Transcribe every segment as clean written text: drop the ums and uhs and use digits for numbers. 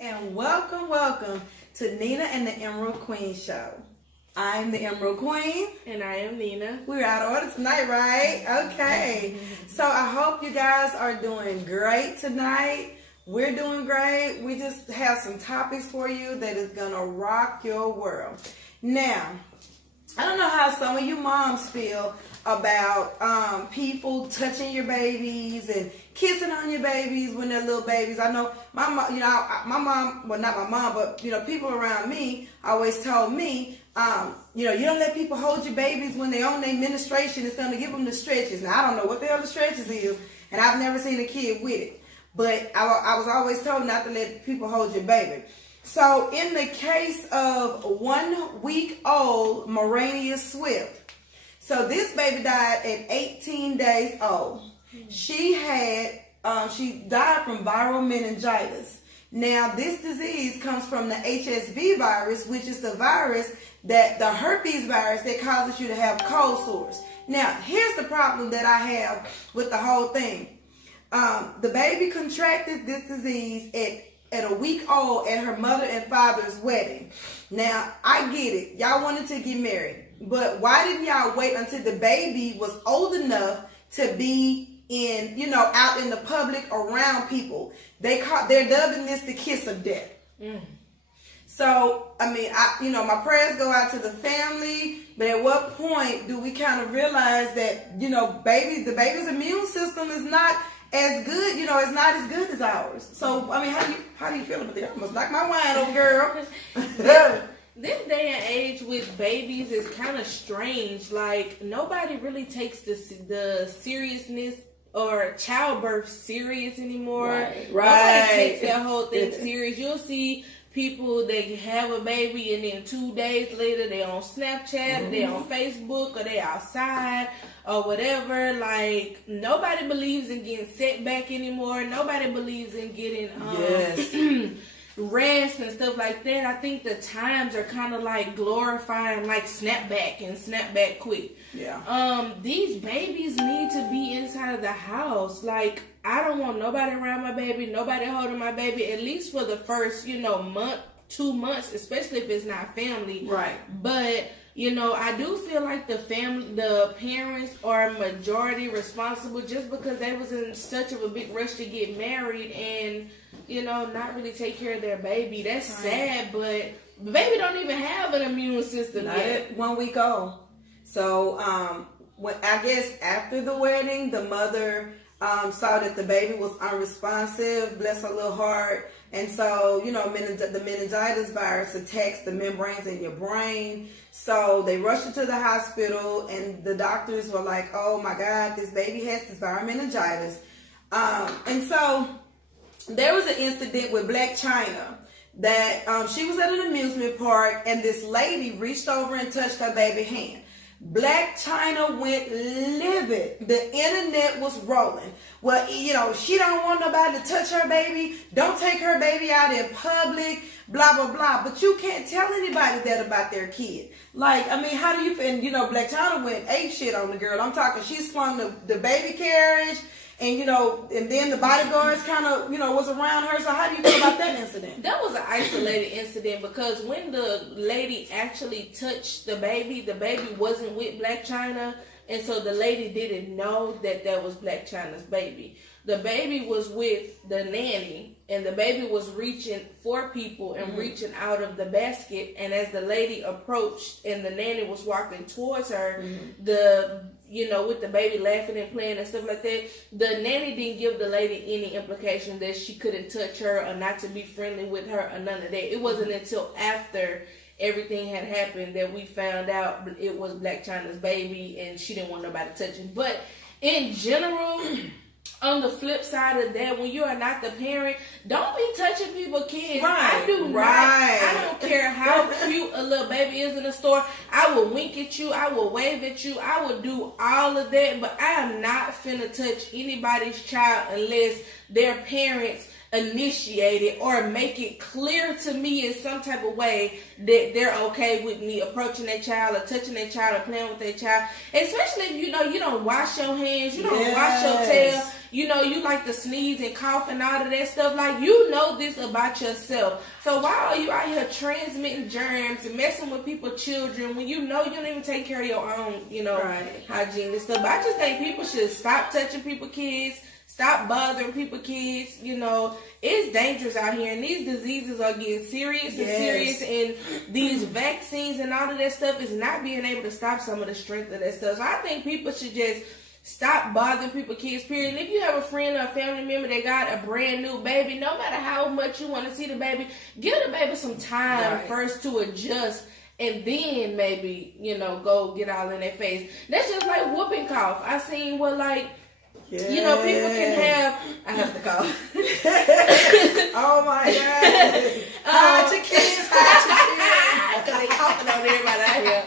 and welcome to Nina and the Emerald Queen Show. I'm the Emerald Queen. And I am Nina. We're out of order tonight, right? Okay. So I hope you guys are doing great tonight. We're doing great. We just have some topics for you that is going to rock your world. Now, I don't know how some of you moms feel about people touching your babies and kissing on your babies when they're little babies. I know my mom, my mom, well, not my mom, but, people around me always told me, you don't let people hold your babies when they're on their menstruation. It's going to give them the stretches. Now, I don't know what the hell the stretches is, and I've never seen a kid with it. But I was always told not to let people hold your baby. So in the case of 1 week old Morania Swift, so this baby died at 18 days old. She died from viral meningitis. Now this disease comes from the HSV virus, which is the virus the herpes virus that causes you to have cold sores. Now here's the problem that I have with the whole thing. The baby contracted this disease at a week old at her mother and father's wedding. Now, I get it. Y'all wanted to get married. But why didn't y'all wait until the baby was old enough to be out in the public around people? They're dubbing this the kiss of death. So, my prayers go out to the family, but at what point do we kind of realize that, the baby's immune system is not as good, it's not as good as ours. So, how do you feel about that? I almost knocked my wine over, girl. This day and age with babies is kind of strange. Like, nobody really takes the seriousness or childbirth serious anymore. Right. Nobody takes that whole thing serious. You'll see people, they have a baby and then 2 days later they on Snapchat, they on Facebook, or they outside or whatever. Like, nobody believes in getting set back anymore. Nobody believes in getting rest and stuff like that. I think the times are kind of like glorifying like snapback and snapback quick. Yeah. These babies need to be inside of the house. Like, I don't want nobody around my baby, nobody holding my baby, at least for the first, month, 2 months, especially if it's not family. Right. But, I do feel like the parents are majority responsible just because they was in such of a big rush to get married and, not really take care of their baby. That's sad, but the baby don't even have an immune system yet. 1 week old. So, I guess after the wedding, the mother saw that the baby was unresponsive, bless her little heart. And so, the meningitis virus attacks the membranes in your brain. So they rushed her to the hospital, and the doctors were like, oh my God, this baby has this viral meningitis. And so there was an incident with Black China that she was at an amusement park, and this lady reached over and touched her baby hand. Black China went livid. The internet was rolling. Well, she don't want nobody to touch her baby. Don't take her baby out in public, blah, blah, blah. But you can't tell anybody that about their kid. Like, how do you feel? And, Black China went ape shit on the girl. I'm talking, she slung the baby carriage. And, and then the bodyguards kind of, was around her. So how do you feel about that incident? That was an isolated incident because when the lady actually touched the baby wasn't with Black China. And so the lady didn't know that was Black China's baby. The baby was with the nanny, and the baby was reaching for people and reaching out of the basket. And as the lady approached and the nanny was walking towards her, with the baby laughing and playing and stuff like that, the nanny didn't give the lady any implication that she couldn't touch her or not to be friendly with her or none of that. It wasn't until after everything had happened that we found out it was Black China's baby and she didn't want nobody touching. But in general, on the flip side of that, when you are not the parent, don't be touching people's kids. Right, I do not. I don't care how cute a little baby is in the store. I will wink at you. I will wave at you. I will do all of that. But I am not finna touch anybody's child unless their parents initiate it or make it clear to me in some type of way that they're okay with me approaching that child or touching that child or playing with that child. Especially if you don't wash your hands, you don't wash your tail. you like to sneeze and cough and all of that stuff. Like, you know this about yourself. So why are you out here transmitting germs and messing with people's children when you know you don't even take care of your own, hygiene and stuff? But I just think people should stop touching people's kids. Stop bothering people's kids. It's dangerous out here, and these diseases are getting serious and serious, and these vaccines and all of that stuff is not being able to stop some of the strength of that stuff. So I think people should just stop bothering people's kids, period. And if you have a friend or a family member that got a brand new baby, no matter how much you want to see the baby, give the baby some time first to adjust. And then maybe, go get all in their face. That's just like whooping cough. I seen people can have. I have to call. Oh my God! Hide your kids, because they coughing on everybody out here.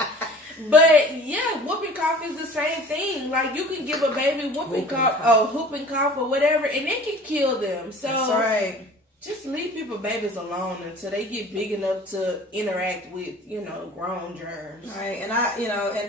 But yeah, whooping cough is the same thing. Like, you can give a baby whooping cough or whatever, and it can kill them. So that's right. Just leave babies alone until they get big enough to interact with, grown germs. Right, and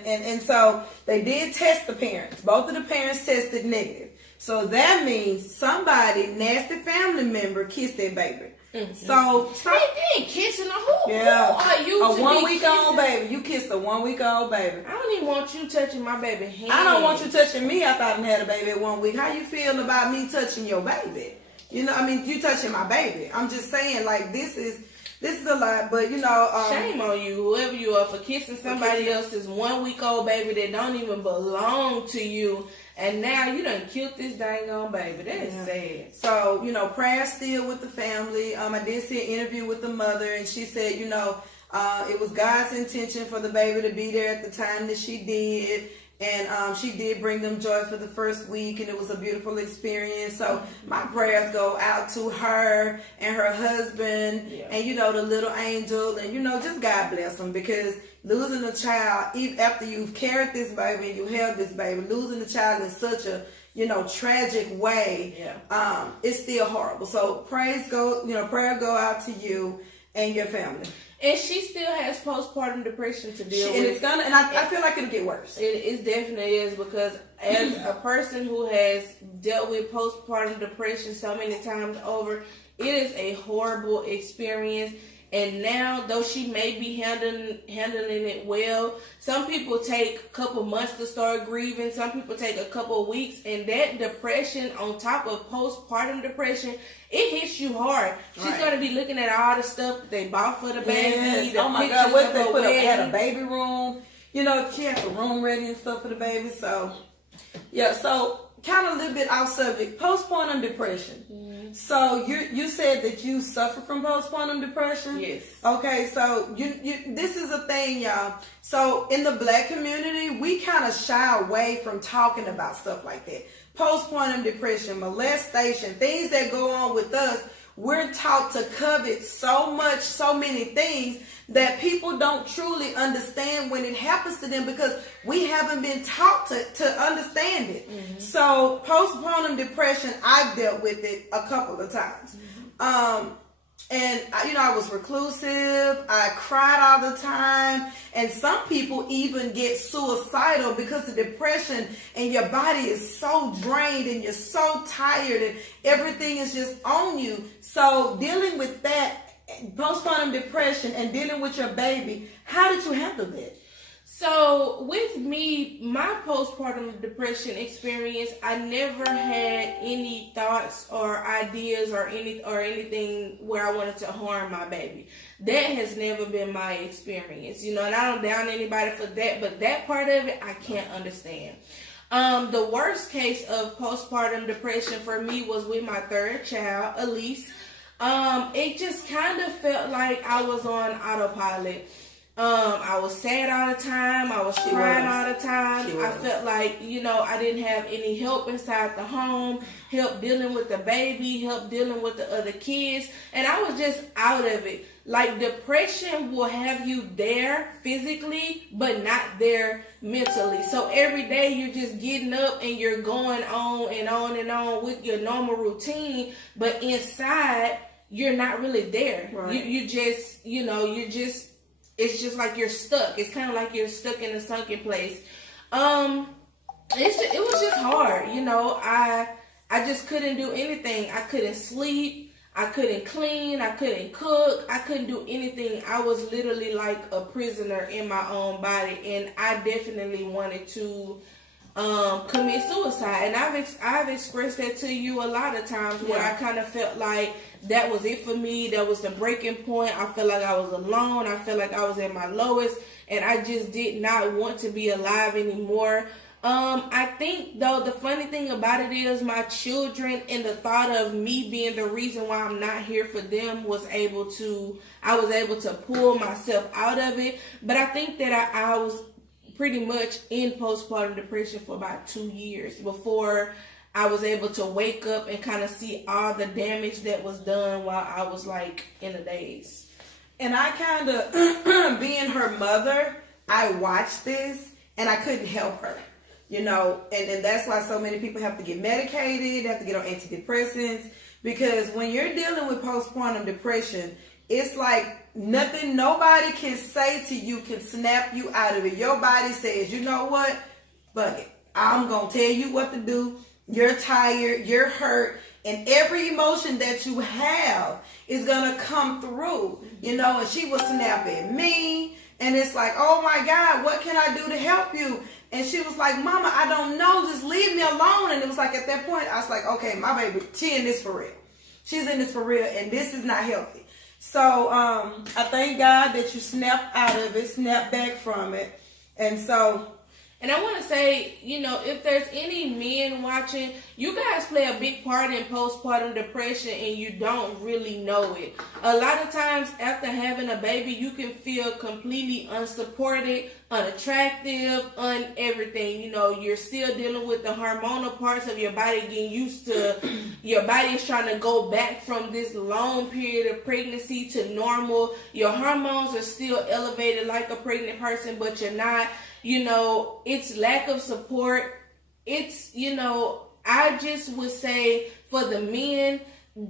and so they did test the parents. Both of the parents tested negative. So that means somebody, nasty family member, kissed their baby. Mm-hmm. So they ain't kissing a who? Yeah. Who are you? A 1 week old baby. You kissed a 1 week old baby. I don't even want you touching my baby hand. I don't want you touching me after I had a baby at 1 week. How you feel about me touching your baby? You touching my baby. I'm just saying, like, this is a lot, but shame on you, whoever you are, for kissing somebody else's 1 week old baby that don't even belong to you, and now you done killed this dang on baby. That is sad. So, prayers still with the family. I did see an interview with the mother, and she said, it was God's intention for the baby to be there at the time that she did. And she did bring them joy for the first week, and it was a beautiful experience. So my prayers go out to her and her husband and, the little angel. And, just God bless them, because losing a child, even after you've carried this baby and you held this baby, losing a child in such a, tragic way, it's still horrible. So prayer go out to you and your family. And she still has postpartum depression to deal with. And I feel like it'll get worse. It definitely is, because as a person who has dealt with postpartum depression so many times over, it is a horrible experience. And now, though she may be handling it well, some people take a couple months to start grieving. Some people take a couple weeks. And that depression, on top of postpartum depression, it hits you hard. She's going to be looking at all the stuff that they bought for the baby. Yes. Oh my God, what they put up, had a baby room. She had the room ready and stuff for the baby. So, so kind of a little bit off subject. Postpartum depression. Mm-hmm. So you said that you suffer from postpartum depression? Yes. Okay, so you this is a thing, y'all. So in the Black community, we kind of shy away from talking about stuff like that. Postpartum depression, molestation, things that go on with us. We're taught to covet so many things that people don't truly understand when it happens to them, because we haven't been taught to understand it. Mm-hmm. So postpartum depression, I've dealt with it a couple of times. Mm-hmm. And I was reclusive. I cried all the time. And some people even get suicidal because of depression, and your body is so drained and you're so tired and everything is just on you. So dealing with that, postpartum depression, and dealing with your baby, how did you handle that? So with me, my postpartum depression experience, I never had any thoughts or ideas or anything where I wanted to harm my baby. That has never been my experience, and I don't down anybody for that, but that part of it, I can't understand. The worst case of postpartum depression for me was with my third child, Elise. It just kind of felt like I was on autopilot. I was sad all the time. I was crying all the time. I felt like, I didn't have any help inside the home, help dealing with the baby, help dealing with the other kids. And I was just out of it. Like, depression will have you there physically, but not there mentally. So every day you're just getting up and you're going on and on and on with your normal routine, but inside you're not really there. Right. You just, it's just like you're stuck. It's kind of like you're stuck in a sunken place. It was just hard. I just couldn't do anything. I couldn't sleep. I couldn't clean. I couldn't cook. I couldn't do anything. I was literally like a prisoner in my own body, and I definitely wanted to commit suicide. And I've expressed that to you a lot of times, where I kind of felt like that was it for me. That was the breaking point. I felt like I was alone. I felt like I was at my lowest, and I just did not want to be alive anymore. I think though the funny thing about it is my children, and the thought of me being the reason why I'm not here for them, I was able to pull myself out of it. But I think that I was pretty much in postpartum depression for about 2 years before I was able to wake up and kind of see all the damage that was done while I was like in a daze. And I kind of, being her mother, I watched this and I couldn't help her, you know, and that's why so many people have to get medicated, have to get on antidepressants, because when you're dealing with postpartum depression, it's like nothing nobody can say to you can snap you out of it. Your body says, you know what? Fuck it. I'm going to tell you what to do. You're tired. You're hurt. And every emotion that you have is going to come through, you know, and she was snapping me. And it's like, oh my God, what can I do to help you? And she was like, Mama, I don't know. Just leave me alone. And it was like, at that point, I was like, okay, my baby, she in this for real. She's in this for real. And this is not healthy. So I thank God that you snapped out of it, snapped back from it. And I want to say, you know, if there's any men watching, you guys play a big part in postpartum depression and you don't really know it. A lot of times after having a baby, you can feel completely unsupported, unattractive, everything. You know, you're still dealing with the hormonal parts of your body, getting used to, your body is trying to go back from this long period of pregnancy to normal. Your hormones are still elevated like a pregnant person, but you're not. You know, it's lack of support. It's, you know, I just would say for the men,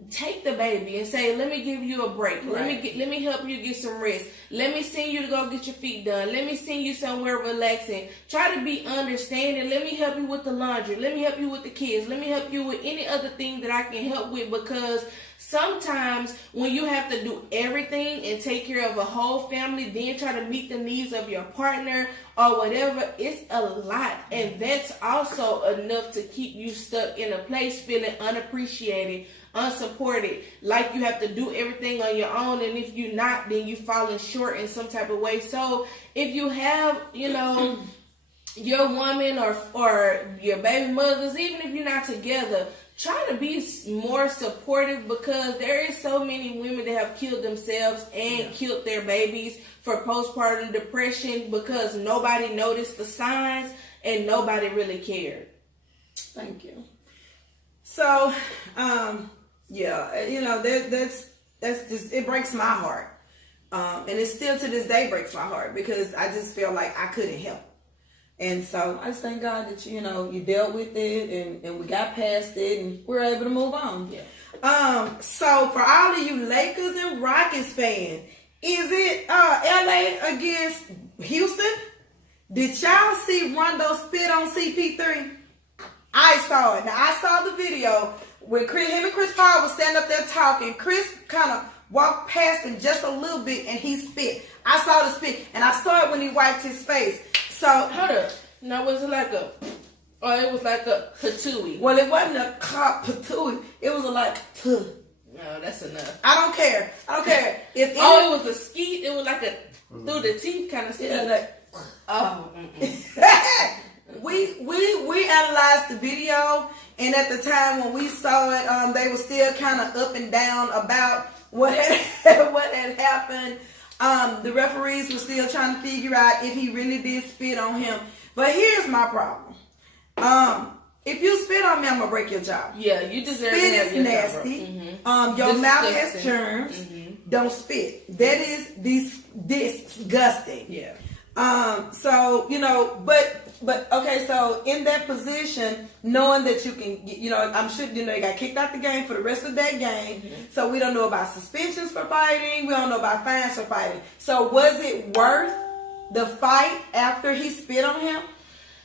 take the baby and say, let me give you a break. Right. Let me help you get some rest. Let me send you to go get your feet done. Let me send you somewhere relaxing. Try to be understanding. Let me help you with the laundry. Let me help you with the kids. Let me help you with any other thing that I can help with, because sometimes when you have to do everything and take care of a whole family, then try to meet the needs of your partner or whatever, it's a lot. And that's also enough to keep you stuck in a place feeling unappreciated, unsupported, like you have to do everything on your own, and if you're not, then you're falling short in some type of way. So if you have, you know, your woman or your baby mothers, even if you're not together, try to be more supportive, because there is so many women that have killed themselves and killed their babies for postpartum depression because nobody noticed the signs and nobody really cared. Thank you. So, you know, that's just, it breaks my heart. And it still to this day breaks my heart, because I just feel like I couldn't help. And so I just thank God that, you know, you dealt with it and we got past it and we're able to move on. Yeah. So for all of you Lakers and Rockets fans, is it LA against Houston? Did y'all see Rondo spit on CP3? I saw it. Now I saw the video when him and Chris Paul was standing up there talking. Chris kind of walked past him just a little bit and he spit. I saw the spit and I saw it when he wiped his face. So hold up. Now was it like a, or it was like a patooey? Well, it wasn't a patooey. It was a like tuh. No, that's enough. I don't care. If it was a skeet. It was like a through the teeth kind of skeet. Yeah, like, We analyzed the video, and at the time when we saw it, they were still kind of up and down about what had happened. The referees were still trying to figure out if he really did spit on him. But here's my problem. If you spit on me, I'm gonna break your jaw. Yeah, you deserve spit is nasty. Your mouth has germs. Don't spit. That is disgusting. Yeah. So, you know, but okay, so in that position, knowing that you can, you know, I'm sure, you know, you got kicked out the game for the rest of that game. So we don't know about suspensions for fighting. We don't know about fines for fighting. So was it worth the fight after he spit on him?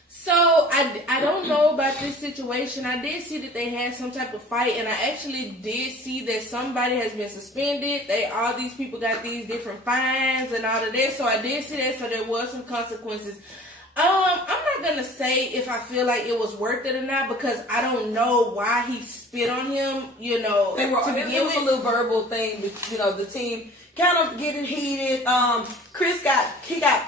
So I don't know about this situation. I did see that they had some type of fight, and I actually did see that somebody has been suspended. All these people got these different fines and all of that. So I did see that. So there was some consequences. I'm not gonna say if I feel like it was worth it or not, because I don't know why he spit on him. You know, it was a little verbal thing. You know, the team kind of getting heated. Chris got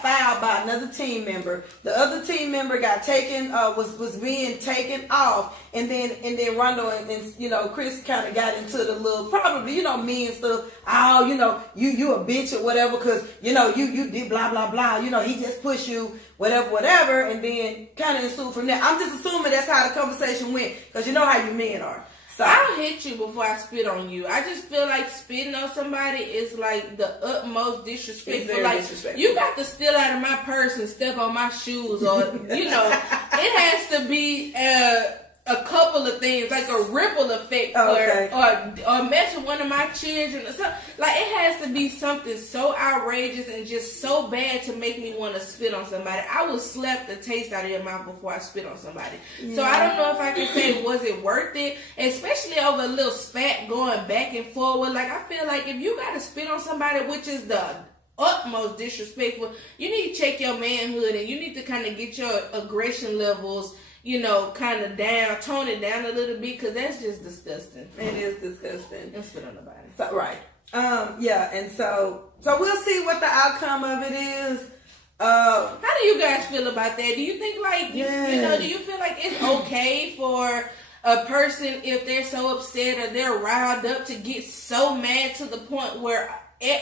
fouled by another team member. The other team member got taken, was being taken off, and then Rondo and you know, Chris kind of got into the little, probably, you know, me and stuff. Oh, you know, you a bitch or whatever, because you know you did blah blah blah. You know, he just pushed you, whatever, and then kind of ensued from there. I'm just assuming that's how the conversation went, because you know how you men are. So I'll hit you before I spit on you. I just feel like spitting on somebody is like the utmost disrespectful. Like, disrespectful. You got to steal out of my purse and step on my shoes, or you know, it has to be a couple of things, like a ripple effect, or mess with one of my children, or something. Like, it has to be something so outrageous and just so bad to make me want to spit on somebody. I will slap the taste out of your mouth before I spit on somebody. Yeah. So I don't know if I can say, was it worth it, especially over a little spat going back and forward. Like, I feel like if you got to spit on somebody, which is the utmost disrespectful, you need to check your manhood, and you need to kind of get your aggression levels, you know, kind of down, tone it down a little bit, because that's just disgusting. It is disgusting. And spit on nobody. So, right. Yeah, and so we'll see what the outcome of it is. How do you guys feel about that? Do you think, like, you know, do you feel like it's okay for a person, if they're so upset or they're riled up, to get so mad to the point where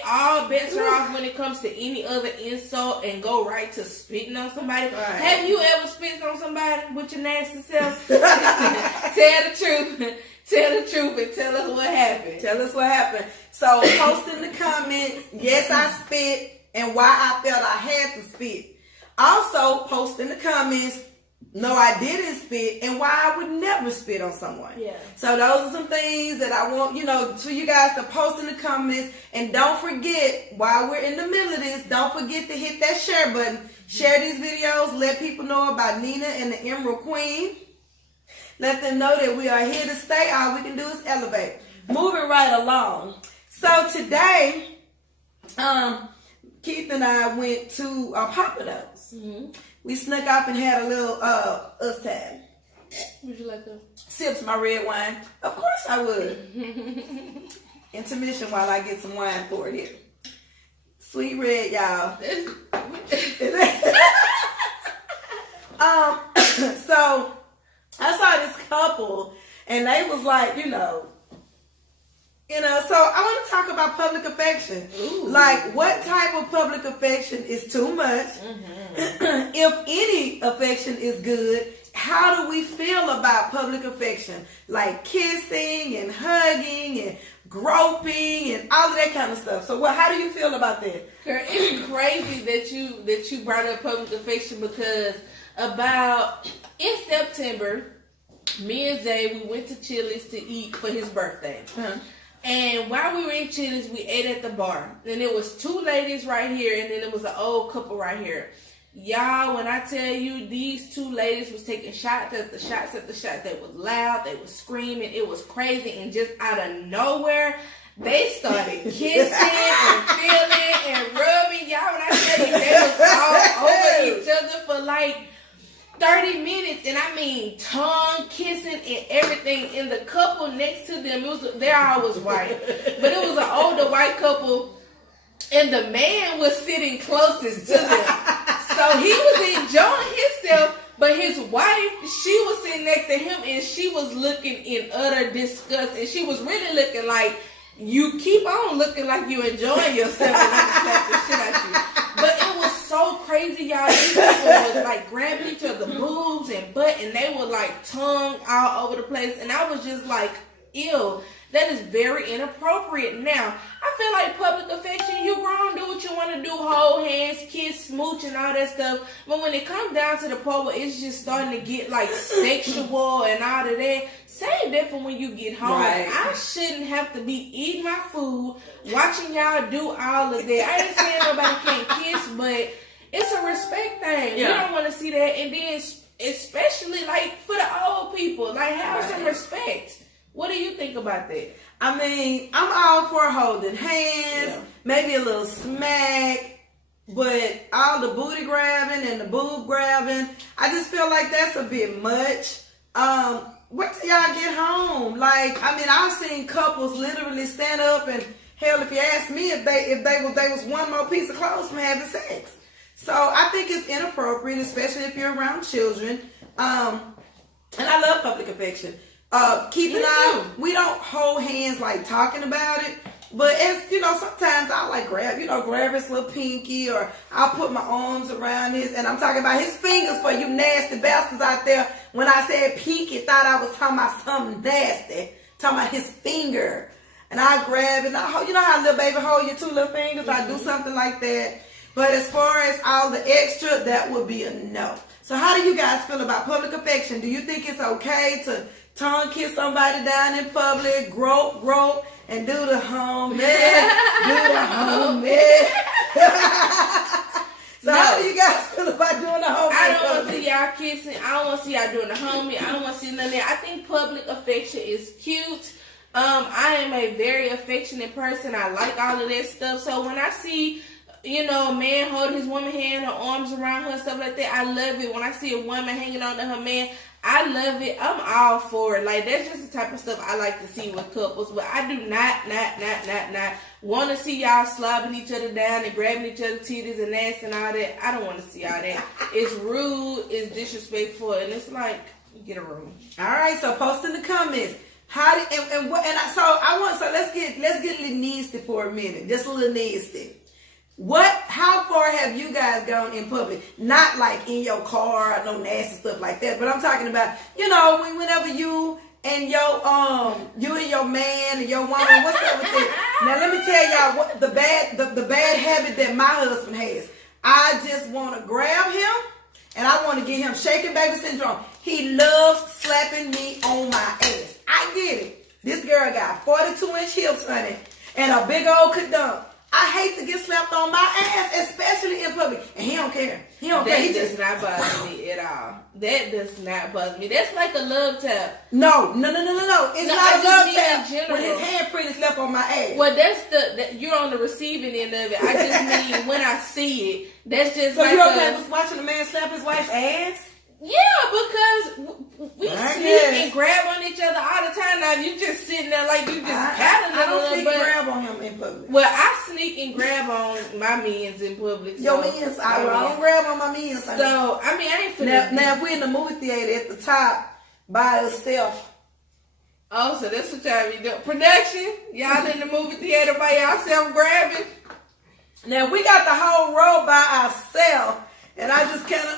all bets are off when it comes to any other insult and go right to spitting on somebody? Right. Have you ever spit on somebody with your nasty self? Tell the truth. Tell the truth and tell us what happened. Tell us what happened. So post in the comments, yes, I spit, and why I felt I had to spit. Also post in the comments, no, I didn't spit, and why I would never spit on someone. Yeah. So those are some things that I want, you know, for you guys to post in the comments. And don't forget, while we're in the middle of this, don't forget to hit that share button. Share these videos. Let people know about Nina and the Emerald Queen. Let them know that we are here to stay. All we can do is elevate. Moving right along. So today, Keith and I went to Papados. Mm-hmm. We snuck up and had a little us time. Would you like to sips my red wine? Of course I would. Intermission while I get some wine for it here. Sweet red, y'all. So I saw this couple, and they was like, you know. So I want to talk about public affection. Ooh. Like, what type of public affection is too much? Mm-hmm. If any affection is good, how do we feel about public affection? Like kissing and hugging and groping and all of that kind of stuff. So, how do you feel about that? Girl, it's crazy that you brought up public affection, because in September, me and Zay, we went to Chili's to eat for his birthday. Uh-huh. And while we were in Chili's, we ate at the bar. And there was two ladies right here, and then there was an old couple right here. Y'all, when I tell you, these two ladies was taking shots at the shots at the shots. They was loud, they was screaming, it was crazy, and just out of nowhere, they started kissing and feeling and rubbing. Y'all, when I tell you, they was all over each other for like 30 minutes, and I mean tongue kissing and everything. And the couple next to them, they're always white, but it was an older white couple, and the man was sitting closest to them. So he was enjoying himself, but his wife, she was sitting next to him, and she was looking in utter disgust, and she was really looking like, you keep on looking like you enjoying yourself, and I slap the shit out you. But it was so crazy, y'all. These people was like grabbing each other boobs and butt, and they were like tongue all over the place, and I was just like, ew. That is very inappropriate. Now, I feel like public affection, you grown, do what you want to do, hold hands, kiss, smooch, and all that stuff. But when it comes down to the part where it's just starting to get like sexual and all of that, save that for when you get home. Right. I shouldn't have to be eating my food, watching y'all do all of that. I ain't saying nobody can't kiss, but it's a respect thing. Yeah. You don't want to see that. And then especially like for the old people. Like, have some respect. What do you think about that? I mean, I'm all for holding hands, maybe a little smack, but all the booty grabbing and the boob grabbing, I just feel like that's a bit much. Wait till y'all get home. Like, I mean, I've seen couples literally stand up and, hell, if you ask me, if they was one more piece of clothes from having sex. So I think it's inappropriate, especially if you're around children. And I love public affection. Keep an eye. We don't hold hands like talking about it, but as you know, sometimes I'll like grab his little pinky, or I'll put my arms around his, and I'm talking about his fingers for you nasty bastards out there. When I said pinky, thought I was talking about something nasty, talking about his finger, and I grab it. And I hold, you know how a little baby hold your two little fingers? I do something like that. But as far as all the extra, that would be a no. So how do you guys feel about public affection? Do you think it's okay to tongue kiss somebody down in public, grope, and do the homie, So how do you guys feel about doing the homie? I don't want to see y'all kissing. I don't want to see y'all doing the homie. I don't want to see none of that. I think public affection is cute. I am a very affectionate person. I like all of that stuff. So when I see, a man hold his woman hand, her arms around her, stuff like that, I love it. When I see a woman hanging on to her man, I love it. I'm all for it. Like, that's just the type of stuff I like to see with couples. But I do not want to see y'all slobbing each other down and grabbing each other's titties and ass and all that. I don't want to see all that. It's rude, it's disrespectful, and it's like, get a room. All right, so post in the comments. So let's get a little nasty for a minute. Just a little nasty. How far have you guys gone in public? Not like in your car or no nasty stuff like that, but I'm talking about, whenever you and your man and your woman, what's up with that? Now let me tell y'all what the bad habit that my husband has. I just want to grab him and I want to get him shaking baby syndrome. He loves slapping me on my ass. I get it. This girl got 42-inch hips, honey, and a big old kadunk. I hate to get slapped on my ass, especially in public. And he don't care. That does not bother me at all. That does not bother me. That's like a love tap. No. It's not a love tap when his handprint is left on my ass. Well, you're on the receiving end of it. I just mean when I see it, that's just so like you're okay with watching a man slap his wife's ass? Yeah, because we sneak and grab on each other all the time. Now you just sitting there like you just paddling. I don't sneak and grab on him in public. Well, I sneak and grab on my men's in public. Your men's, I don't grab on my men's. So I mean, I ain't finna. Now if we're in the movie theater at the top by yourself. Oh, so that's what y'all be doing. Production, y'all in the movie theater by yourself grabbing. Now we got the whole row by ourselves. And I just kind of,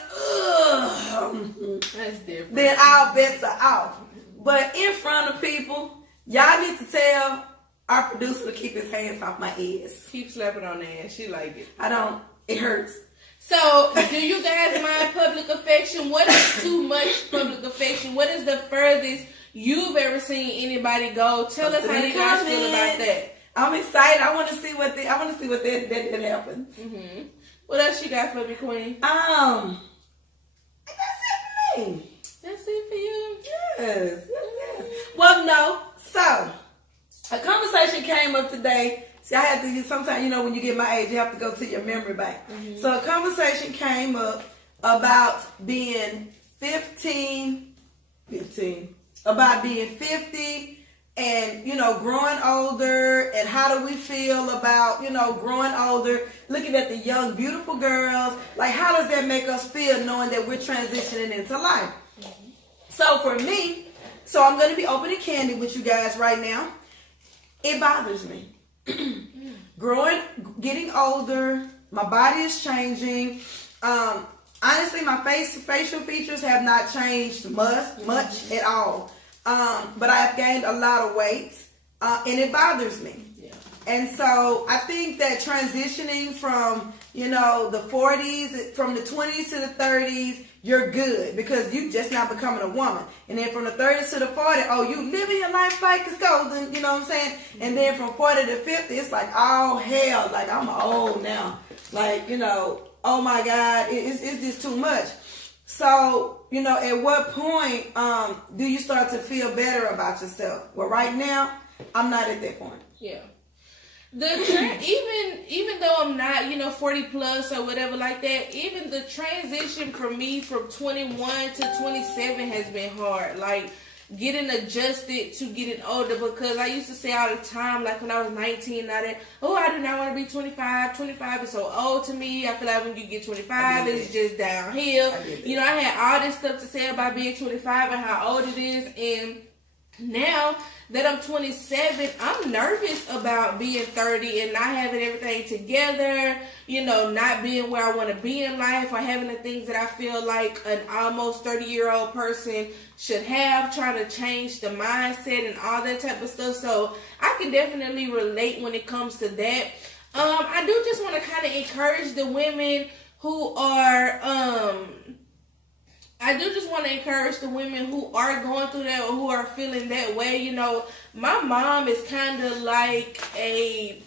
that's different. Then our bets are off. But in front of people, y'all need to tell our producer to keep his hands off my ass. Keep slapping on the ass. She like it. I don't. It hurts. So, do you guys mind public affection? What is too much public affection? What is the furthest you've ever seen anybody go? Tell us how you guys feel about that. I'm excited. I want to see what that happen. Mm-hmm. What else you got for me, Queen? That's it for me. That's it for you? Yes. Well, no. So, a conversation came up today. See, I had to, sometimes, when you get my age, you have to go to your memory bank. Mm-hmm. So, a conversation came up about being 50, and, growing older, and how do we feel about, growing older, looking at the young, beautiful girls, like, how does that make us feel knowing that we're transitioning into life? Mm-hmm. So, for me, I'm going to be open and candid with you guys right now. It bothers me. Getting older, my body is changing. Honestly, my facial features have not changed much at all. But I have gained a lot of weight, and it bothers me. Yeah. And so I think that transitioning from, the 40s, from the 20s to the 30s, you're good because you just now becoming a woman. And then from the 30s to the 40s, you living your life like it's golden, you know what I'm saying? Mm-hmm. And then from 40 to 50, it's like, oh, hell, like I'm old now. Like, oh my God, it's just too much. So, at what point do you start to feel better about yourself? Well, right now, I'm not at that point. Yeah. Even though I'm not, 40 plus or whatever like that, even the transition for me from 21 to 27 has been hard. Like, getting adjusted to getting older, because I used to say all the time, like when I was 19, I do not want to be 25. 25 is so old to me. I feel like when you get 25, it's just downhill. I had all this stuff to say about being 25 and how old it is, and now that I'm 27, I'm nervous about being 30 and not having everything together, not being where I want to be in life, or having the things that I feel like an almost 30-year-old person should have, trying to change the mindset and all that type of stuff. So I can definitely relate when it comes to that. I do just want to kind of encourage the women who are, going through that or who are feeling that way. My mom is kind of like a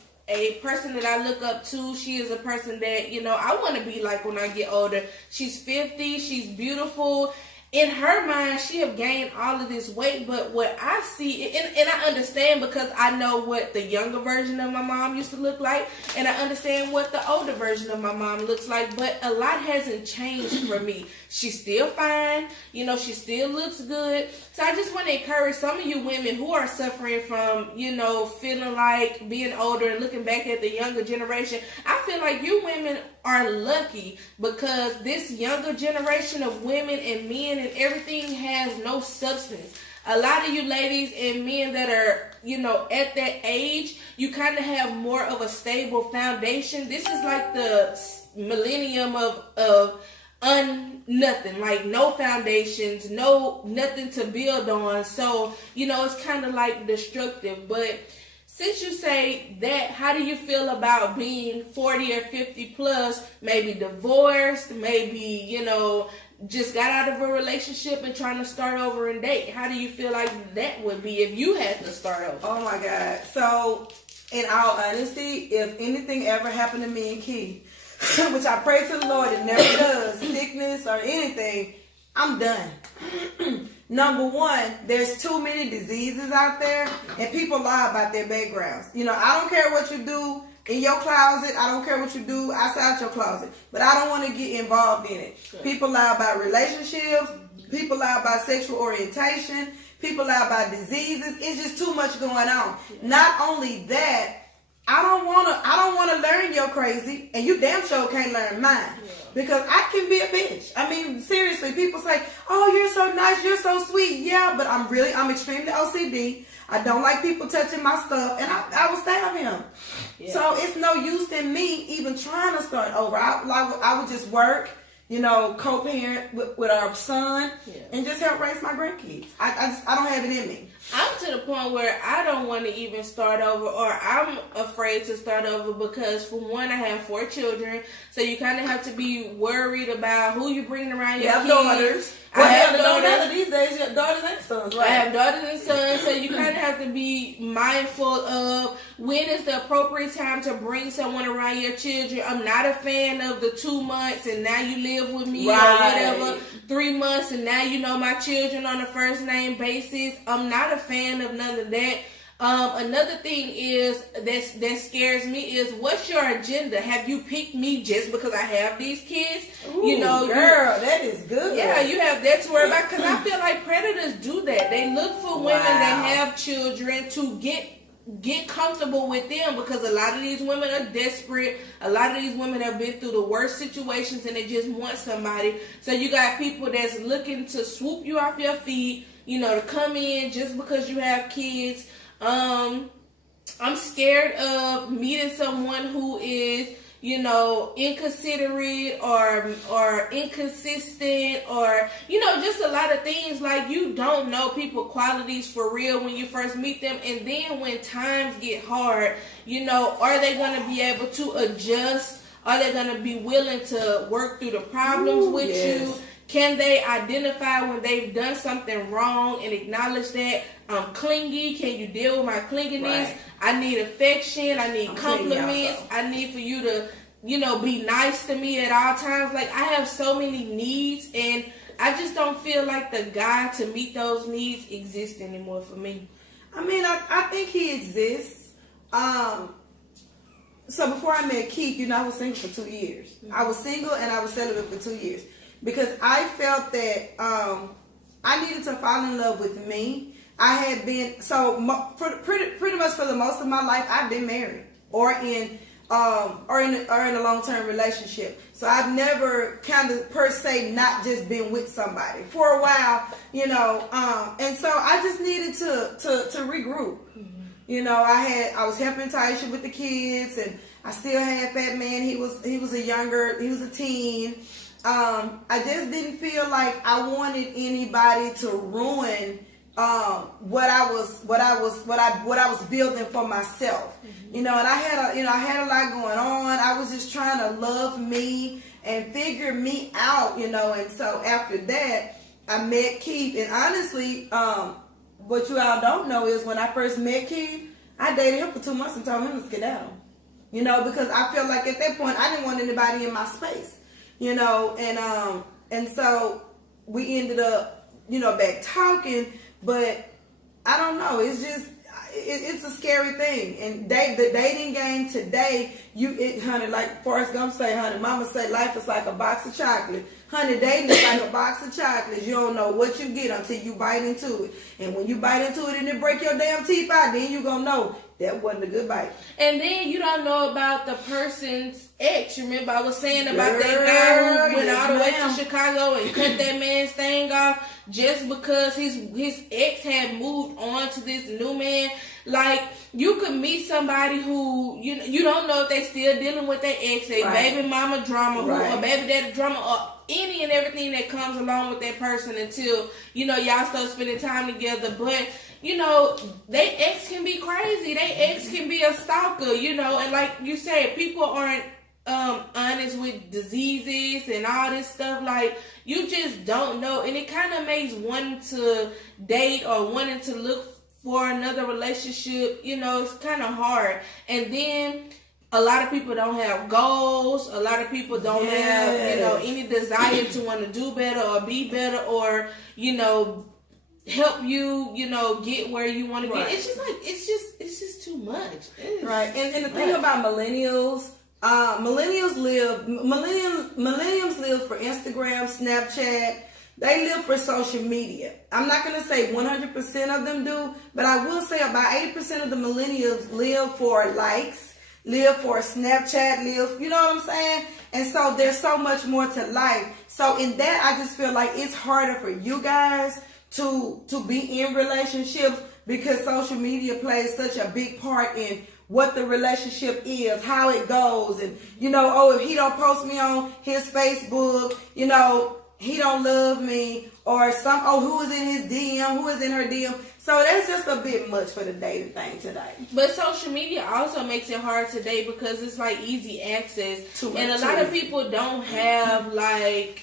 person that I look up to. She is a person that, I want to be like when I get older. She's 50. She's beautiful. In her mind, she have gained all of this weight, but what I see, and I understand because I know what the younger version of my mom used to look like, and I understand what the older version of my mom looks like, but a lot hasn't changed for me. She's still fine, she still looks good. So I just want to encourage some of you women who are suffering from, feeling like being older and looking back at the younger generation. I feel like you women are lucky because this younger generation of women and men and everything has no substance. A lot of you ladies and men that are, at that age, you kind of have more of a stable foundation. This is like the millennium of nothing, like no foundations, nothing to build on. So, it's kind of like destructive. But since you say that, how do you feel about being 40 or 50 plus, maybe divorced, maybe, just got out of a relationship and trying to start over and date? How do you feel like that would be if you had to start over? Oh my God. So, in all honesty, if anything ever happened to me and Key, which I pray to the Lord it never does, sickness or anything, I'm done. Number one, there's too many diseases out there, and people lie about their backgrounds. I don't care what you do in your closet. I don't care what you do outside your closet, but I don't want to get involved in it. Sure. People lie about relationships. People lie about sexual orientation. People lie about diseases. It's just too much going on. Yeah. Not only that, I don't want to learn your crazy, and you damn sure can't learn mine. Yeah. Because I can be a bitch. I mean, seriously, people say, "Oh, you're so nice, you're so sweet." Yeah, but I'm extremely OCD. I don't like people touching my stuff, and I will stab him. Yeah. So it's no use in me even trying to start over. I would just work, co-parent with our son, and just help raise my grandkids. I don't have it in me. I'm to the point where I don't want to even start over, or I'm afraid to start over because, for one, I have 4 children, so you kind of have to be worried about who you bring around your kids. Daughters. I have daughters. These days, you have daughters and sons, right? I have daughters and sons, so you kind of have to be mindful of when is the appropriate time to bring someone around your children. I'm not a fan of the 2 months and now you live with me, or whatever, 3 months and now you know my children on a first name basis. I'm not a fan of none of that. Another thing is that scares me is, what's your agenda? Have you picked me just because I have these kids? Ooh, girl, that is good. Yeah, you have that to worry about, because I feel like predators do that. They look for women that have children to get comfortable with them, because a lot of these women are desperate. A lot of these women have been through the worst situations and they just want somebody. So you got people that's looking to swoop you off your feet, to come in just because you have kids. I'm scared of meeting someone who is, inconsiderate or inconsistent, or, just a lot of things. Like, you don't know people qualities for real when you first meet them. And then when times get hard, are they going to be able to adjust? Are they going to be willing to work through the problems with you? Can they identify when they've done something wrong and acknowledge that? I'm clingy. Can you deal with my clinginess? Right. I need affection. I need compliments. I need for you to be nice to me at all times. Like, I have so many needs, and I just don't feel like the guy to meet those needs exists anymore for me. I mean, I think he exists. So before I met Keith, I was single for 2 years. Mm-hmm. I was single and I was celibate for 2 years because I felt that I needed to fall in love with me. I had been pretty much for the most of my life I've been married or in a long-term relationship. So I've never kind of per se not just been with somebody for a while, and so I just needed to regroup. Mm-hmm. I was helping Taisha with the kids, and I still had Fat Man. He was a teen. I just didn't feel like I wanted anybody to ruin what I was building for myself. Mm-hmm. And I had a lot going on. I was just trying to love me and figure me out, and so after that I met Keith, and honestly, what you all don't know is when I first met Keith, I dated him for 2 months and told him to skedaddle. Because I felt like at that point I didn't want anybody in my space. And so we ended up, back talking, but I don't know. It's just, it's a scary thing. And the dating game today, honey, like Forrest Gump say, honey, mama say life is like a box of chocolate. Honey, dating is like a box of chocolates. You don't know what you get until you bite into it. And when you bite into it and it break your damn teeth out, then you gonna know that wasn't a good bite. And then you don't know about the person's ex. Remember I was saying about that guy who went all the way to Chicago and cut that man's thing off just because his ex had moved on to this new man. Like, you could meet somebody who you don't know if they still dealing with their ex, their baby mama drama, or baby daddy drama, or any and everything that comes along with that person until y'all start spending time together. But they ex can be crazy. They ex can be a stalker, and like you said, people aren't honest with diseases and all this stuff. Like, you just don't know, and it kind of makes wanting to date or wanting to look for another relationship, it's kind of hard. And then a lot of people don't have goals. A lot of people don't have, any desire to want to do better or be better or, help you, get where you want to get. It's just like, it's just too much. Right. And the thing about millennials, millennials live for Instagram, Snapchat. They live for social media. I'm not going to say 100% of them do, but I will say about 80% of the millennials live for likes, live for Snapchat, you know what I'm saying? And so there's so much more to life. So in that, I just feel like it's harder for you guys to be in relationships because social media plays such a big part in what the relationship is, how it goes, and if he don't post me on his Facebook, he don't love me, or who is in his DM, who is in her DM. So that's just a bit much for the dating thing today. But social media also makes it hard today because it's like easy access. And a lot of people don't have like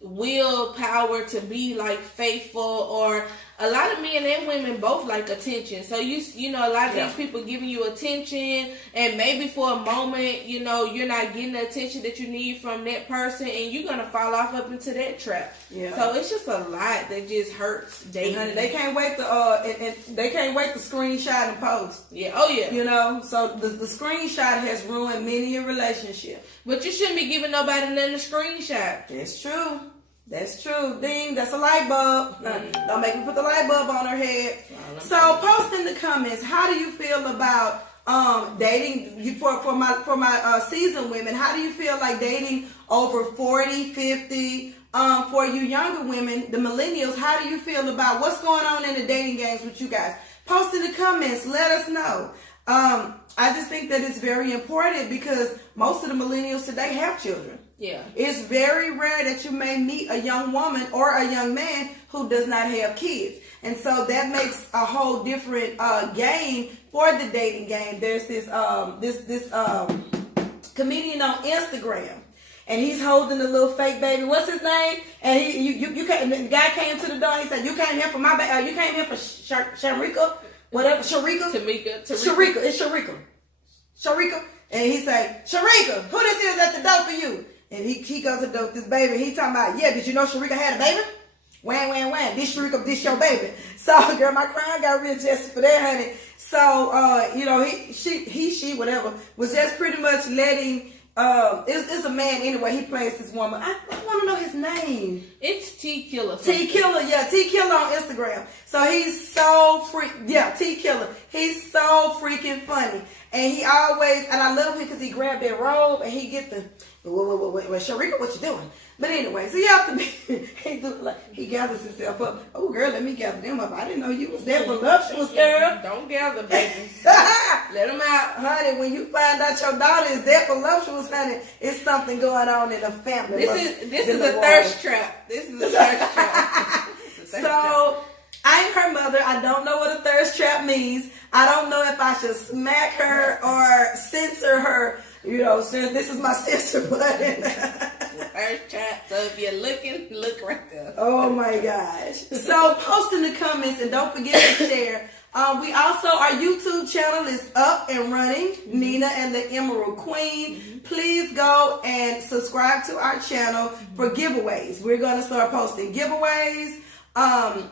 willpower to be like faithful, or a lot of men and women both like attention. So you know a lot of these people giving you attention, and maybe for a moment you're not getting the attention that you need from that person, and you're gonna fall off up into that trap. So it's just a lot that just hurts dating. And they can't wait to they can't wait to screenshot and post. So the screenshot has ruined many a relationship. But you shouldn't be giving nobody nothing to screenshot. That's true. That's true. Ding, that's a light bulb. Don't make me put the light bulb on her head. So post in the comments, how do you feel about dating for my seasoned women? How do you feel like dating over 40, 50? For you younger women, the millennials, how do you feel about what's going on in the dating games with you guys? Post in the comments. Let us know. I just think that it's very important because most of the millennials today have children. It's very rare that you may meet a young woman or a young man who does not have kids. And so that makes a whole different game for the dating game. There's this comedian on Instagram, and he's holding a little fake baby. What's his name? And the guy came to the door and he said, "You came here for my baby. You came here for Sharika, whatever, Sharika, Tamika, Sharika. It's Sharika. Sharika." And he say, Sharika, who this is at the door for you? And he goes to the door with this baby. He talking about, yeah, did you know Sharika had a baby? Wham, wham, wham. This Sharika, this your baby. So, girl, my crown got readjusted for that, honey. So, you know, she, whatever, was just pretty much letting, it's a man anyway. He plays this woman. I want to know his name. It's T Killer. T Killer, yeah, T Killer on Instagram. So he's so T Killer. He's so freaking funny, and he always, and I love him because he grabbed that robe and he get the, wait, Sharika, what you doing? But anyway, so you have to be, he gathers himself up. Oh, girl, let me gather them up. I didn't know you was that voluptuous, girl. Don't gather, baby. Let them out. Honey, when you find out your daughter is that voluptuous, honey, it's something going on in the family. This is a thirst trap. This is a thirst trap. So, I'm her mother. I don't know what a thirst trap means. I don't know if I should smack her or censor her. You know, since this is my censor button. Thirst trap. So if you're looking, look right there. Oh my gosh. So post in the comments and don't forget to share. We also, our YouTube channel is up and running. Nina and the Emerald Queen. Please go and subscribe to our channel for giveaways. We're going to start posting giveaways,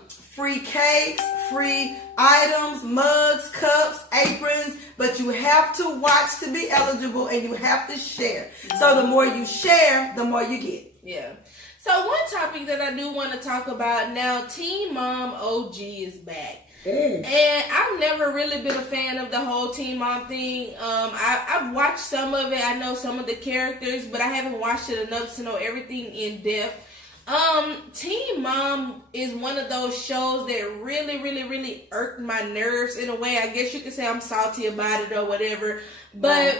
free cakes, free items, mugs, cups, aprons, but you have to watch to be eligible and you have to share. So the more you share, the more you get. Yeah. So one topic that I do want to talk about now, Teen Mom OG is back. And I've never really been a fan of the whole Teen Mom thing. I've watched some of it. I know some of the characters, but I haven't watched it enough to know everything in depth. Teen Mom is one of those shows that really irked my nerves in a way. I guess you could say I'm salty about it or whatever. But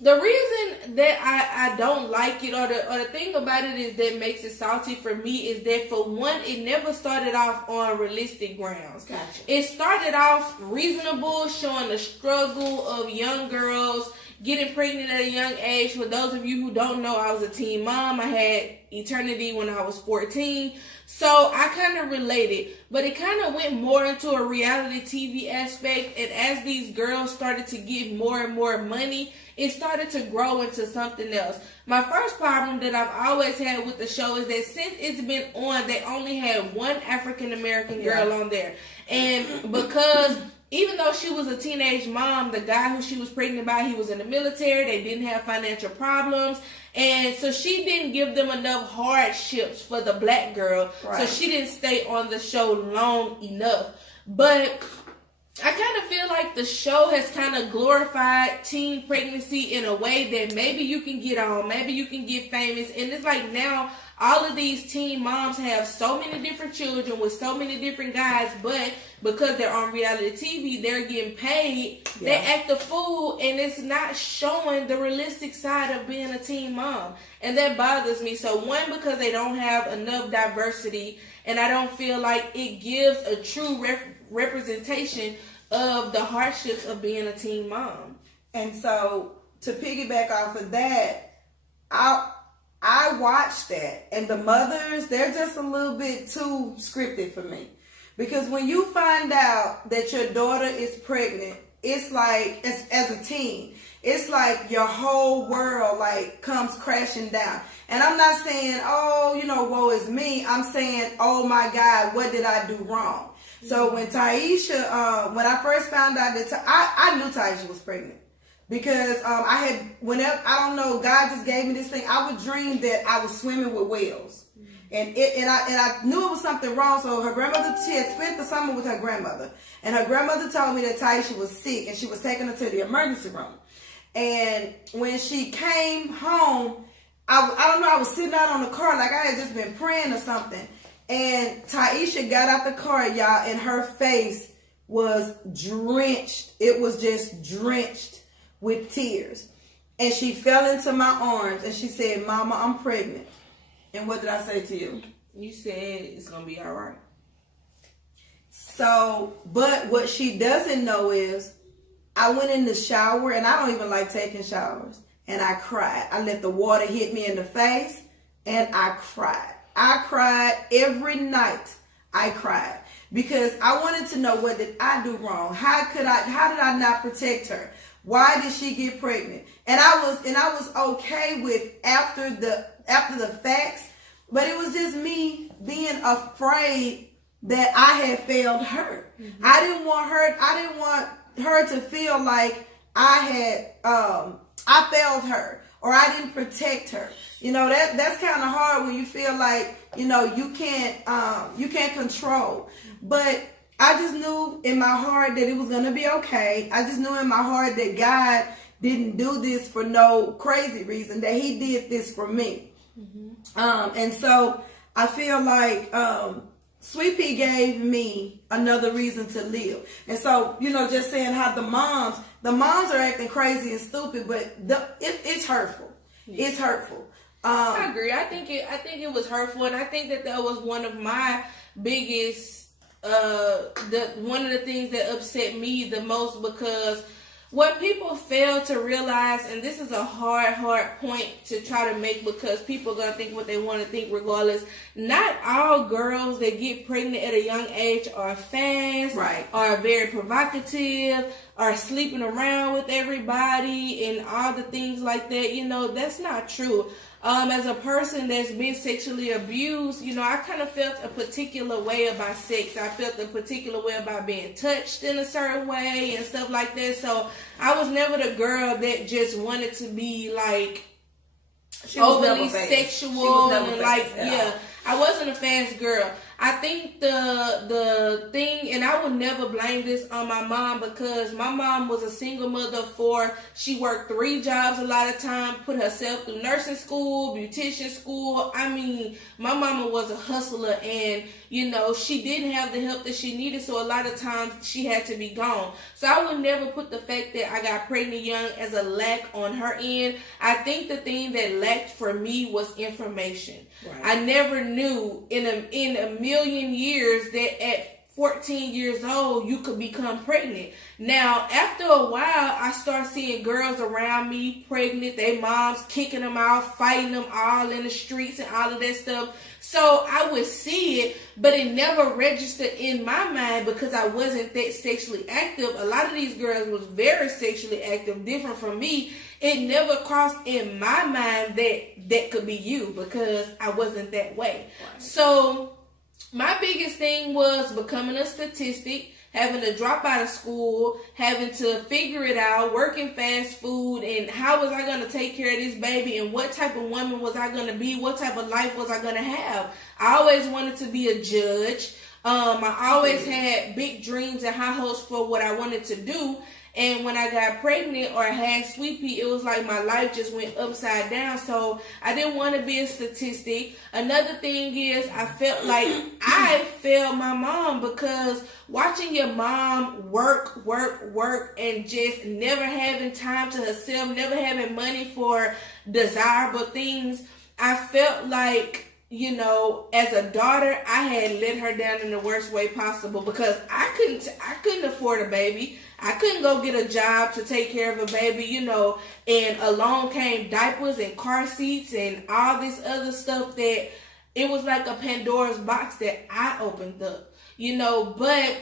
the reason that I don't like it, or the thing about it is that makes it salty for me, is that for one, it never started off on realistic grounds. Gotcha. It started off reasonable, showing the struggle of young girls getting pregnant at a young age. For those of you who don't know, I was a teen mom. I had Eternity when I was 14. So I kind of related, but it kind of went more into a reality TV aspect. And as these girls started to get more and more money, it started to grow into something else. My first problem that I've always had with the show is that since it's been on, they only had one African American girl on there. And because even though she was a teenage mom, the guy who she was pregnant by, he was in the military. They didn't have financial problems. And so she didn't give them enough hardships for the black girl. Right. So she didn't stay on the show long enough. But I kind of feel like the show has kind of glorified teen pregnancy in a way that maybe you can get on, maybe you can get famous. And it's like now all of these teen moms have so many different children with so many different guys, but because they're on reality TV, they're getting paid. Yeah. They act a fool, and it's not showing the realistic side of being a teen mom. And that bothers me. So one, because they don't have enough diversity, and I don't feel like it gives a true representation of the hardships of being a teen mom. And so to piggyback off of that, I watched that, and the mothers, they're just a little bit too scripted for me. Because when you find out that your daughter is pregnant, it's like, as a teen, it's like your whole world like comes crashing down. And I'm not saying, oh, you know, woe is me. I'm saying, oh my God, what did I do wrong? Mm-hmm. So when Taisha, when I first found out that, I knew Taisha was pregnant. Because whenever, I don't know, God just gave me this thing. I would dream that I was swimming with whales. And I knew it was something wrong. So her grandmother, she had spent the summer with her grandmother. And her grandmother told me that Taisha was sick and she was taking her to the emergency room. And when she came home, I don't know, I was sitting out on the car like I had just been praying or something. And Taisha got out the car, y'all, and her face was drenched. It was just drenched with tears. And she fell into my arms and she said, Mama, I'm pregnant. And what did I say to you? You said it's going to be all right. So, but what she doesn't know is I went in the shower, and I don't even like taking showers, and I cried. I let the water hit me in the face, and I cried. I cried every night. I cried because I wanted to know, what did I do wrong? How did I not protect her? Why did she get pregnant? And I was okay with after the facts, but it was just me being afraid that I had failed her. Mm-hmm. I didn't want her to feel like I failed her or I didn't protect her. That's kind of hard when you feel like, you can't control. But I just knew in my heart that it was going to be okay. I just knew in my heart that God didn't do this for no crazy reason, that he did this for me. Mm-hmm. And so I feel like Sweet Pea gave me another reason to live. And so, just saying how the moms are acting crazy and stupid, but it's hurtful. Yeah. It's hurtful. I agree. I think it was hurtful, and I think that was one of my biggest one of the things that upset me the most, because what people fail to realize, and this is a hard point to try to make because people are going to think what they want to think regardless, not all girls that get pregnant at a young age are fast, right, are very provocative, are sleeping around with everybody and all the things like that. That's not true. As a person that's been sexually abused, I kind of felt a particular way about sex. I felt a particular way about being touched in a certain way and stuff like that. So I was never the girl that just wanted to be like overly sexual and like, yeah, I wasn't a fast girl. I think the thing, and I would never blame this on my mom, because my mom was a single mother she worked 3 jobs a lot of time, put herself through nursing school, beautician school. I mean, my mama was a hustler, and she didn't have the help that she needed, so a lot of times she had to be gone. So I would never put the fact that I got pregnant young as a lack on her end. I think the thing that lacked for me was information. Right. I never knew in a million years that at 14 years old you could become pregnant. Now, after a while, I start seeing girls around me pregnant, their moms kicking them out, fighting them all in the streets and all of that stuff. So I would see it, but it never registered in my mind because I wasn't that sexually active. A lot of these girls was very sexually active, different from me. It never crossed in my mind that could be you because I wasn't that way. Right. So my biggest thing was becoming a statistic, having to drop out of school, having to figure it out, working fast food, and how was I going to take care of this baby, and what type of woman was I going to be, what type of life was I going to have. I always wanted to be a judge. I always had big dreams and high hopes for what I wanted to do. And when I got pregnant or had Sweet Pea, it was like my life just went upside down. So I didn't want to be a statistic. Another thing is I felt like I failed my mom, because watching your mom work, and just never having time to herself, never having money for desirable things, I felt like, as a daughter, I had let her down in the worst way possible, because I couldn't afford a baby. I couldn't go get a job to take care of a baby, and along came diapers and car seats and all this other stuff that it was like a Pandora's box that I opened up, but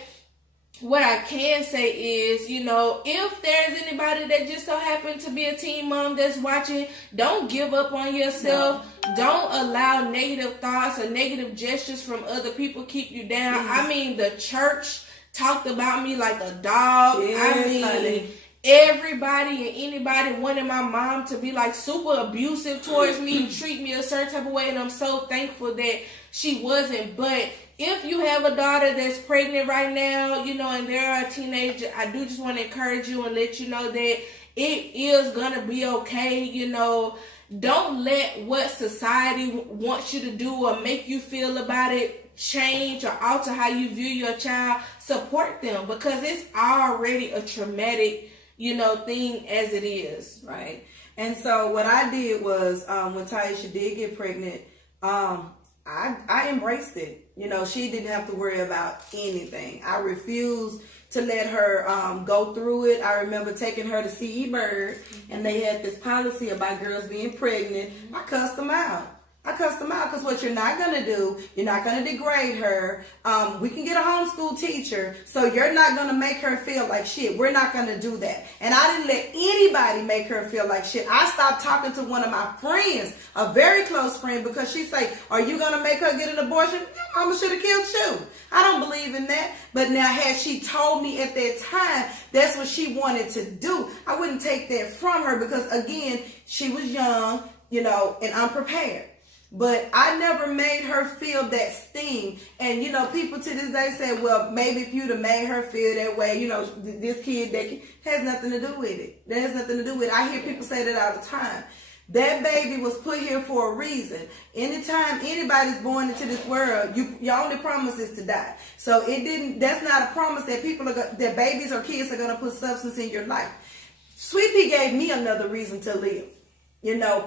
what I can say is, if there's anybody that just so happened to be a teen mom that's watching, don't give up on yourself. No. Don't allow negative thoughts or negative gestures from other people keep you down. Yes. I mean, the church talked about me like a dog. Yes, everybody and anybody wanted my mom to be like super abusive towards me, treat me a certain type of way, and I'm so thankful that she wasn't. But if you have a daughter that's pregnant right now, and they're a teenager, I do just want to encourage you and let you know that it is gonna be okay. Don't let what society wants you to do or make you feel about it change or alter how you view your child. Support them, because it's already a traumatic, thing as it is. Right. And so what I did was, when Taisha did get pregnant, I embraced it. She didn't have to worry about anything. I refused to let her go through it. I remember taking her to see Bird, and they had this policy about girls being pregnant. I cussed them out. I cussed them out because what you're not going to do, you're not going to degrade her. We can get a homeschool teacher, so you're not going to make her feel like shit. We're not going to do that. And I didn't let anybody make her feel like shit. I stopped talking to one of my friends, a very close friend, because she said, are you going to make her get an abortion? Your mama should have killed you. I don't believe in that. But now, had she told me at that time that's what she wanted to do, I wouldn't take that from her because, again, she was young, and unprepared. But I never made her feel that sting. And, people to this day say, well, maybe if you'd have made her feel that way, this kid, that kid, has nothing to do with it. That has nothing to do with it. I hear people say that all the time. That baby was put here for a reason. Anytime anybody's born into this world, your only promise is to die. So that's not a promise that that babies or kids are going to put substance in your life. Sweet Pea gave me another reason to live.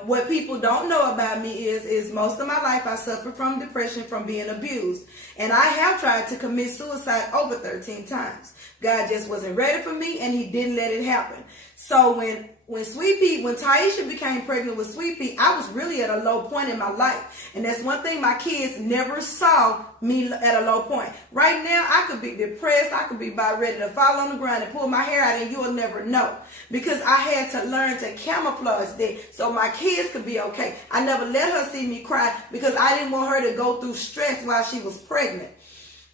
What people don't know about me is most of my life I suffered from depression from being abused. And I have tried to commit suicide over 13 times. God just wasn't ready for me and he didn't let it happen. So when Taisha became pregnant with Sweet Pea, I was really at a low point in my life. And that's one thing my kids never saw me at a low point. Right now, I could be depressed. I could be about ready to fall on the ground and pull my hair out and you'll never know. Because I had to learn to camouflage that so my kids could be okay. I never let her see me cry because I didn't want her to go through stress while she was pregnant.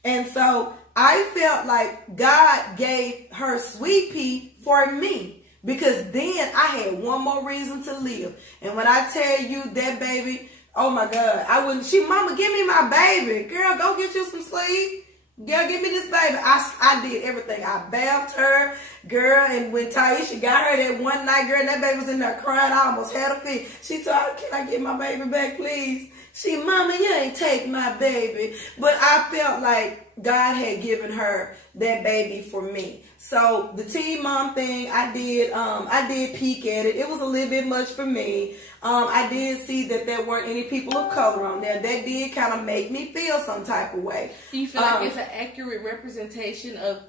And so I felt like God gave her Sweet Pea for me. Because then I had one more reason to live. And when I tell you that baby, oh my God, mama, give me my baby. Girl, go get you some sleep. Girl, give me this baby. I did everything. I bathed her, girl, and when Taisha got her that one night, girl, that baby was in there crying. I almost had a fit. She told her, can I get my baby back, please? Mama, you ain't take my baby. But I felt like God had given her that baby for me. So the teen mom thing, I did peek at it. It was a little bit much for me. I did see that there weren't any people of color on there. That did kind of make me feel some type of way. Do you feel like it's an accurate representation of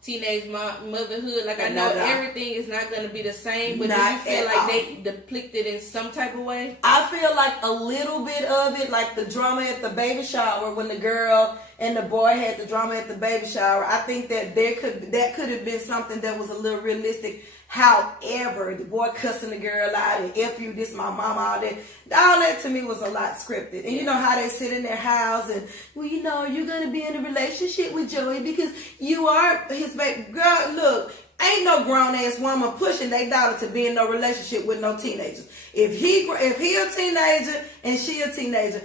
teenage motherhood? Like, I know everything is not going to be the same, but do you feel like they depicted in some type of way? I feel like a little bit of it, like the drama at the baby shower when the girl and the boy had the drama at the baby shower. I think that that could have been something that was a little realistic. However, the boy cussing the girl out and F you, this my mama, all that to me was a lot scripted. And you know how they sit in their house and, well, you're going to be in a relationship with Joey because you are his baby. Girl, look, ain't no grown-ass woman pushing their daughter to be in no relationship with no teenagers. If he a teenager and she a teenager,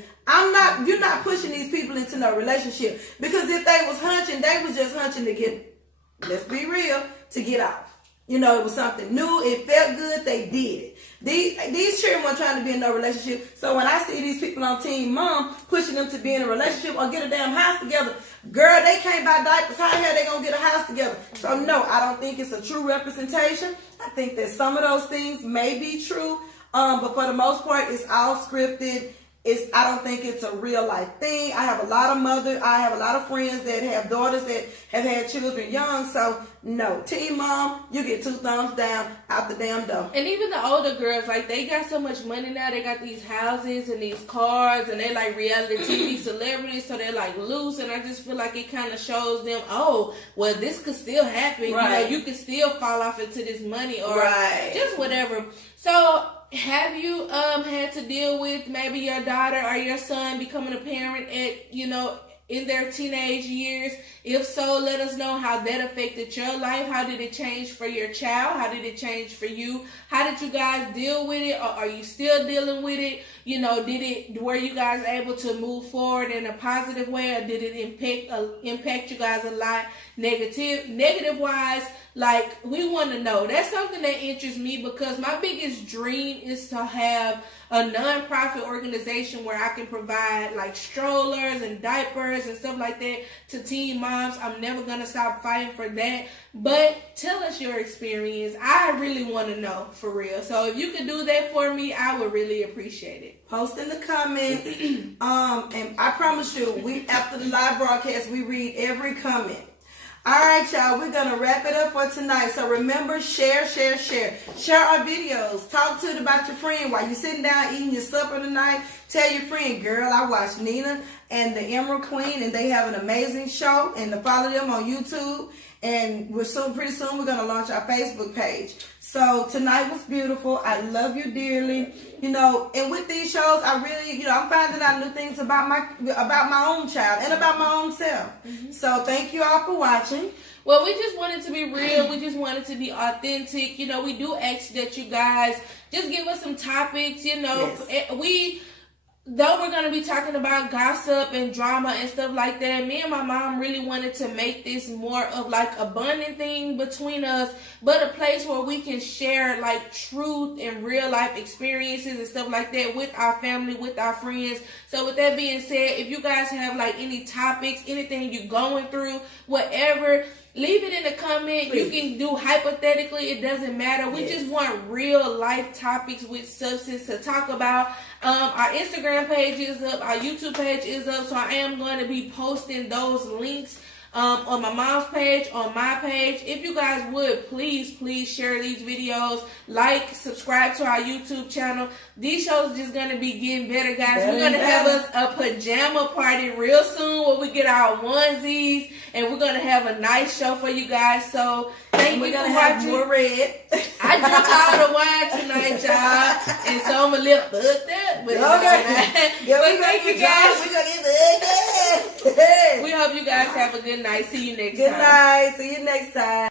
you're not pushing these people into no relationship. Because if they was hunching, they was just hunching to get, let's be real, to get off. It was something new. It felt good. They did it. These children weren't trying to be in no relationship. So when I see these people on Teen Mom pushing them to be in a relationship or get a damn house together, girl, they can't buy diapers. How the hell they gonna get a house together? So no, I don't think it's a true representation. I think that some of those things may be true, but for the most part, it's all scripted. I don't think it's a real life thing. I have a lot of friends that have daughters that have had children young. So no, teen mom, you get 2 thumbs down out the damn door. And even the older girls, like, they got so much money now. They got these houses and these cars and they're like reality TV celebrities. So they're like loose. And I just feel like it kind of shows them, oh, well, this could still happen. Right. You could still fall off into this money or just whatever. So have you had to deal with maybe your daughter or your son becoming a parent at, in their teenage years? If so, let us know how that affected your life. How did it change for your child? How did it change for you? How did you guys deal with it? Or are you still dealing with it? Were you guys able to move forward in a positive way, or did it impact you guys a lot negative wise? Like, we want to know. That's something that interests me because my biggest dream is to have a non-profit organization where I can provide like strollers and diapers and stuff like that to teen moms. I'm never going to stop fighting for that. But tell us your experience. I really want to know, for real. So if you could do that for me, I would really appreciate it. Post in the comments. And I promise you, after the live broadcast, we read every comment. All right, y'all, we're going to wrap it up for tonight. So remember, share. Share our videos. Talk to it about your friend while you're sitting down eating your supper tonight. Tell your friend, girl, I watched Nina and the Emerald Queen, and they have an amazing show, and to follow them on YouTube. And pretty soon we're going to launch our Facebook page. So tonight was beautiful. I love you dearly. You know, and with these shows, I really, you know, I'm finding out new things about my own child and about my own self. Mm-hmm. So thank you all for watching. Well, we just wanted to be real. We just wanted to be authentic. You know, we do ask that you guys just give us some topics. You know, yes. Though we're going to be talking about gossip and drama and stuff like that, me and my mom really wanted to make this more of like a bonding thing between us, but a place where we can share like truth and real life experiences and stuff like that with our family, with our friends. So with that being said, if you guys have like any topics, anything you're going through, whatever, leave it in the comment. Please. You can do hypothetically. It doesn't matter. We just want real life topics with substance to talk about. Our Instagram page is up. Our YouTube page is up. So I am going to be posting those links on my mom's page, on my page. If you guys would, please share these videos. Like, subscribe to our YouTube channel. These shows are just going to be getting better, guys. We're going to have us a pajama party real soon where we get our onesies. And we're going to have a nice show for you guys. So, thank you for watching. We're going to have more red. I drank all the wine tonight, y'all. And so I'm a little fucked up. But thank you guys. We're going to get the We hope you guys have a good night. See you next time. Good night. See you next time.